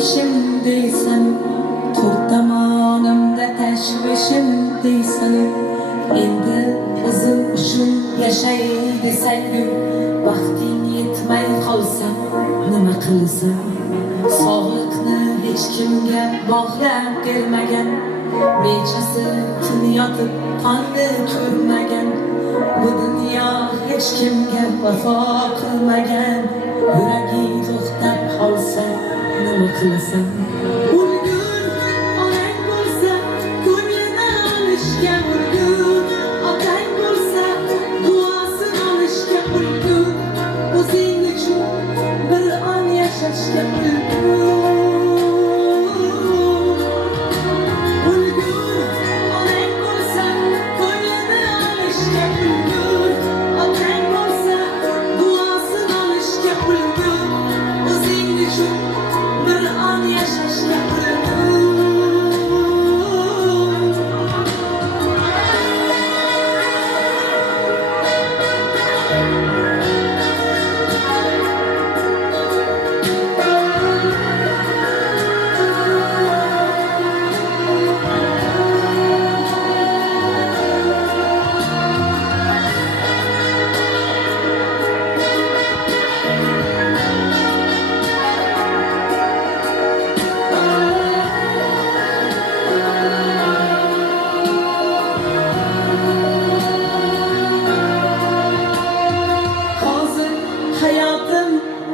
ishim deysan, to'rt tomonimda tashvishim deysan. Endi o'zim uchun yashay desang-ku, baxting yetmay qolsa nima qilsam? Sog'liqni hech kimga bog'lab kelmagan, nechasi tun yotib qonni ko'rmagan. Bu dunyo hech kimga vafo qilmagan, yuraging to'xtab qolsa nima qilasan? O'lgur onang bo'lsa ko'nglini olishga o'lgur, otang bo'lsa duosini olishga o'lgur, o'zing uchun bir on yashashga o'lgur. Hayatım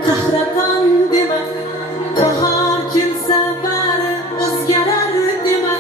kahraman deme, bahar kimse bari o'zgarar deme.